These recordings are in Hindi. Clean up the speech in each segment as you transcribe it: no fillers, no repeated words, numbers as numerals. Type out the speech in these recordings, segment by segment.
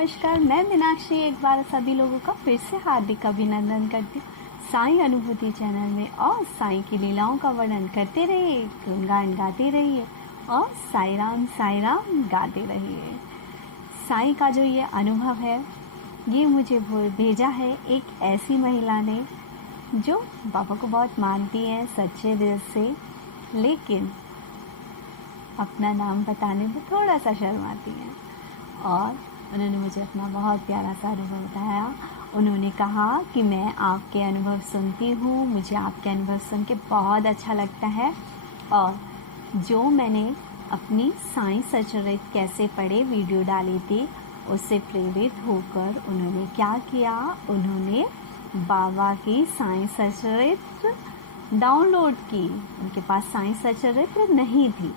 नमस्कार, मैं मीनाक्षी एक बार सभी लोगों का फिर से हार्दिक अभिनंदन करती हूँ साईं अनुभूति चैनल में। और साईं की लीलाओं का वर्णन करते रहिए, गुणगान गाते रहिए और साईं राम गाते रहिए। साईं का जो ये अनुभव है, ये मुझे भेजा है एक ऐसी महिला ने जो बाबा को बहुत मानती है सच्चे दिल से, लेकिन अपना नाम बताने में थोड़ा सा शर्माती है। और उन्होंने मुझे अपना बहुत प्यारा सा अनुभव बताया। उन्होंने कहा कि मैं आपके अनुभव सुनती हूँ, मुझे आपके अनुभव सुन के बहुत अच्छा लगता है। और जो मैंने अपनी साईं सचरित कैसे पढ़े वीडियो डाली थी, उससे प्रेरित होकर उन्होंने क्या किया, उन्होंने बाबा की साईं सचरित डाउनलोड की। उनके पास साईं सचरित नहीं थी,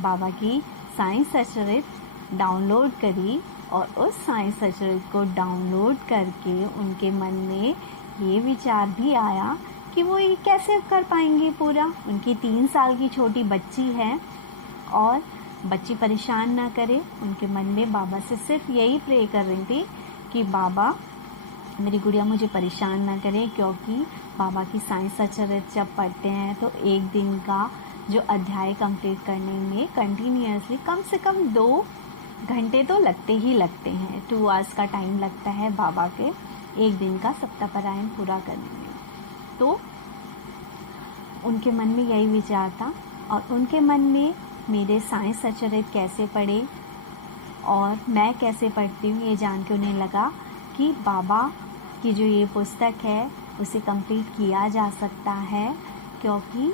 बाबा की साईं सचरित डाउनलोड करी और उस साईं सचरित को डाउनलोड करके उनके मन में ये विचार भी आया कि वो ये कैसे कर पाएंगे पूरा। उनकी 3 साल की छोटी बच्ची है और बच्ची परेशान ना करे। उनके मन में बाबा से सिर्फ यही प्रे कर रही थी कि बाबा मेरी गुड़िया मुझे परेशान ना करे, क्योंकि बाबा की साईं सचरित जब पढ़ते हैं तो एक दिन का जो अध्याय कंप्लीट करने में कंटिन्यूअसली कम से कम 2 घंटे तो लगते ही लगते हैं। 2 आवर्स का टाइम लगता है बाबा के एक दिन का सप्ताहपारायण पूरा करने में। तो उनके मन में यही विचार था और उनके मन में मेरे साईं सचरित कैसे पढ़े और मैं कैसे पढ़ती हूँ ये जान के उन्हें लगा कि बाबा की जो ये पुस्तक है उसे कंप्लीट किया जा सकता है, क्योंकि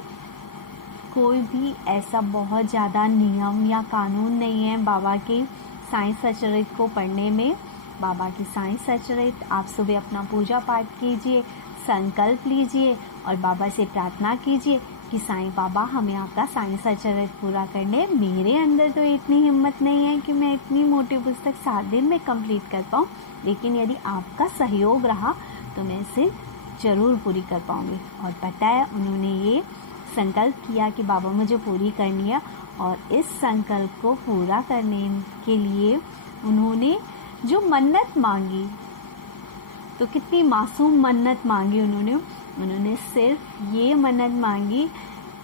कोई भी ऐसा बहुत ज़्यादा नियम या कानून नहीं है बाबा की साईं सचरित को पढ़ने में। बाबा की साईं सचरित आप सुबह अपना पूजा पाठ कीजिए, संकल्प लीजिए और बाबा से प्रार्थना कीजिए कि साईं बाबा हमें आपका साईं सचरित पूरा करने। मेरे अंदर तो इतनी हिम्मत नहीं है कि मैं इतनी मोटी पुस्तक 7 दिन में कंप्लीट कर पाऊँ, लेकिन यदि आपका सहयोग रहा तो मैं इसे ज़रूर पूरी कर पाऊँगी। और पता है उन्होंने ये संकल्प किया कि बाबा मुझे पूरी करनी है, और इस संकल्प को पूरा करने के लिए उन्होंने जो मन्नत मांगी, तो कितनी मासूम मन्नत मांगी उन्होंने सिर्फ ये मन्नत मांगी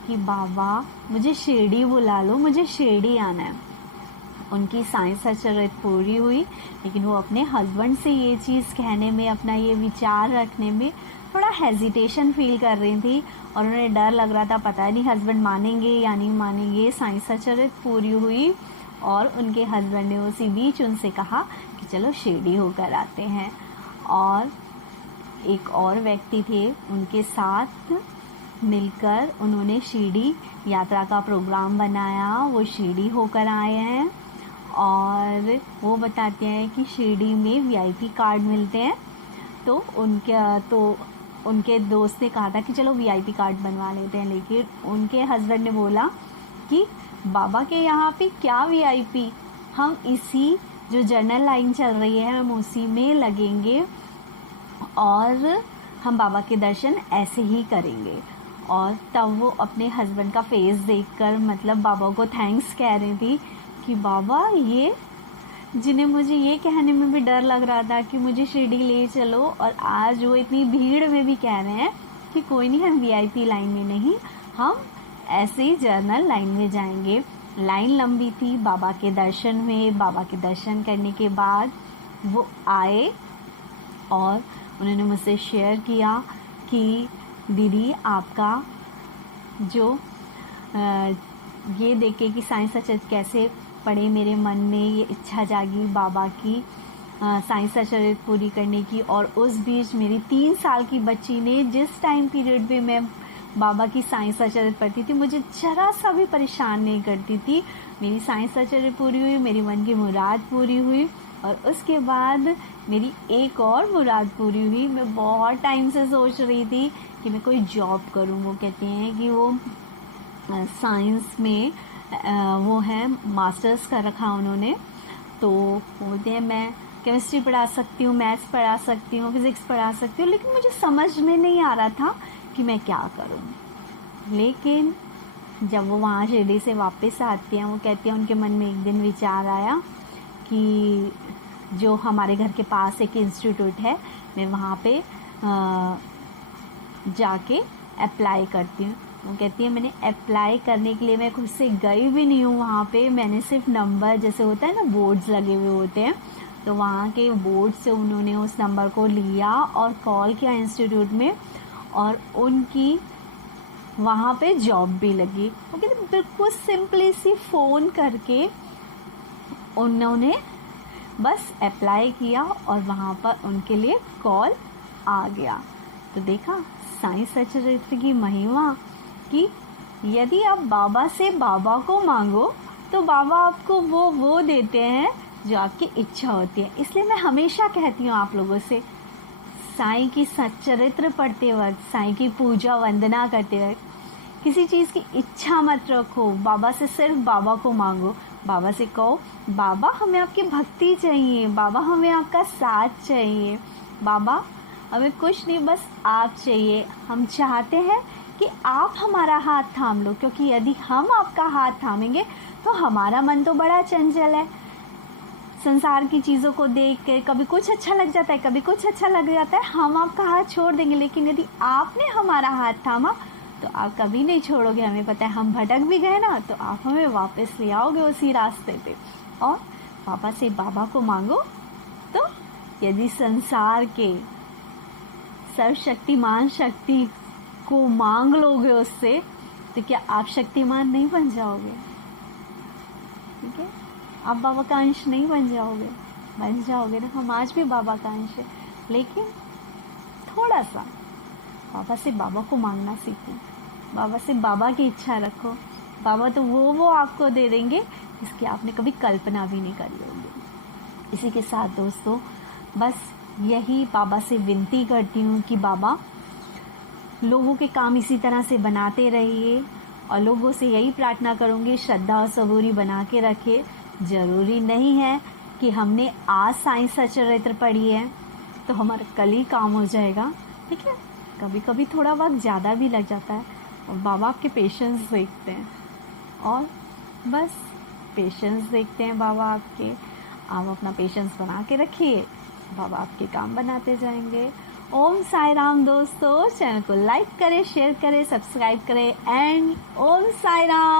कि बाबा मुझे शिरडी बुला लो, मुझे शिरडी आना है। उनकी साईं सचरित पूरी हुई, लेकिन वो अपने हस्बैंड से ये चीज़ कहने में, अपना ये विचार रखने में थोड़ा हेजिटेशन फील कर रही थी और उन्हें डर लग रहा था पता नहीं हस्बैंड मानेंगे या नहीं मानेंगे। साईं सचरित पूरी हुई और उनके हस्बैंड ने उसी बीच उनसे कहा कि चलो शिरडी होकर आते हैं। और एक और व्यक्ति थे, उनके साथ मिलकर उन्होंने शिरडी यात्रा का प्रोग्राम बनाया। वो शिरडी होकर आए हैं और वो बताते हैं कि शिरडी में वीआईपी कार्ड मिलते हैं। तो उनके दोस्त ने कहा था कि चलो वीआईपी कार्ड बनवा लेते हैं, लेकिन उनके हस्बैंड ने बोला कि बाबा के यहाँ पे क्या वीआईपी, हम इसी जो जनरल लाइन चल रही है हम उसी में लगेंगे और हम बाबा के दर्शन ऐसे ही करेंगे। और तब वो अपने हस्बैंड का फेस देखकर मतलब बाबा को थैंक्स कह रही थी कि बाबा ये जिन्हें मुझे ये कहने में भी डर लग रहा था कि मुझे शिरडी ले चलो, और आज वो इतनी भीड़ में भी कह रहे हैं कि कोई नहीं, हम वीआईपी लाइन में नहीं, हम ऐसे ही जनरल लाइन में जाएंगे। लाइन लंबी थी बाबा के दर्शन में। बाबा के दर्शन करने के बाद वो आए और उन्होंने मुझसे शेयर किया कि दीदी आपका जो ये देखे कि साईं सचरित कैसे पढ़े, मेरे मन में ये इच्छा जागी बाबा की साईं सचरित पूरी करने की। और उस बीच मेरी 3 साल की बच्ची ने जिस टाइम पीरियड में मैं बाबा की साईं सचरित पढ़ती थी मुझे जरा सा भी परेशान नहीं करती थी। मेरी साईं सचरित पूरी हुई, मेरी मन की मुराद पूरी हुई और उसके बाद मेरी एक और मुराद पूरी हुई। मैं बहुत टाइम से सोच रही थी कि मैं कोई जॉब करूं। वो कहते हैं कि वो साइंस में वो है मास्टर्स कर रखा उन्होंने, तो बोलते हैं मैं केमिस्ट्री पढ़ा सकती हूँ, मैथ्स पढ़ा सकती हूँ, फिज़िक्स पढ़ा सकती हूँ, लेकिन मुझे समझ में नहीं आ रहा था कि मैं क्या करूँ। लेकिन जब वो वहाँ शिरडी से वापस आती हैं, वो कहती हैं उनके मन में एक दिन विचार आया कि जो हमारे घर के पास एक इंस्टीट्यूट है, मैं वहाँ पे जाके अप्लाई करती हूँ। वो कहती है मैंने अप्लाई करने के लिए मैं खुद से गई भी नहीं हूँ वहाँ पे, मैंने सिर्फ नंबर, जैसे होता है ना बोर्ड्स लगे हुए होते हैं, तो वहाँ के बोर्ड से उन्होंने उस नंबर को लिया और कॉल किया इंस्टीट्यूट में, और उनकी वहाँ पे जॉब भी लगी। वो कहते बिल्कुल सिंपली सी फ़ोन करके उन्होंने बस अप्लाई किया और वहाँ पर उनके लिए कॉल आ गया। तो देखा साईं सचरित्र की महिमा कि यदि आप बाबा से बाबा को मांगो तो बाबा आपको वो देते हैं जो आपकी इच्छा होती है। इसलिए मैं हमेशा कहती हूँ आप लोगों से, साईं की सच्चरित्र पढ़ते वक्त, साईं की पूजा वंदना करते वक्त किसी चीज़ की इच्छा मत रखो, बाबा से सिर्फ बाबा को मांगो। बाबा से कहो बाबा हमें आपकी भक्ति चाहिए, बाबा हमें आपका साथ चाहिए, बाबा हमें कुछ नहीं बस आप चाहिए। हम चाहते हैं कि आप हमारा हाथ थाम लो, क्योंकि यदि हम आपका हाथ थामेंगे तो हमारा मन तो बड़ा चंचल है, संसार की चीज़ों को देख के कभी कुछ अच्छा लग जाता है, कभी कुछ अच्छा लग जाता है, हम आपका हाथ छोड़ देंगे। लेकिन यदि आपने हमारा हाथ थामा तो आप कभी नहीं छोड़ोगे। हमें पता है हम भटक भी गए ना तो आप हमें वापस ले आओगे उसी रास्ते पे। और पापा से बाबा को मांगो, तो यदि संसार के सर्वशक्तिमान शक्ति को मांग लोगे उससे, तो क्या आप शक्तिमान नहीं बन जाओगे? ठीक है, आप बाबा का अंश नहीं बन जाओगे ना। हम आज भी बाबा का अंश है, लेकिन थोड़ा सा बाबा से बाबा को मांगना सीखो, बाबा से बाबा की इच्छा रखो। बाबा तो वो आपको दे देंगे जिसकी आपने कभी कल्पना भी नहीं करी होगी। इसी के साथ दोस्तों बस यही बाबा से विनती करती हूँ कि बाबा लोगों के काम इसी तरह से बनाते रहिए, और लोगों से यही प्रार्थना करूँगी श्रद्धा और सबूरी बना के रखे। ज़रूरी नहीं है कि हमने आज साईं सचरित्र पढ़ी है तो हमारा कल ही काम हो जाएगा। ठीक है, कभी कभी थोड़ा वक्त ज़्यादा भी लग जाता है, और बाबा आपके पेशेंस देखते हैं, और बस पेशेंस देखते हैं बाबा आपके। आप अपना पेशेंस बना के रखिए, बाबा आपके काम बनाते जाएंगे। ओम साई राम दोस्तों, चैनल को लाइक करें, शेयर करें, सब्सक्राइब करें, एंड ओम साई राम।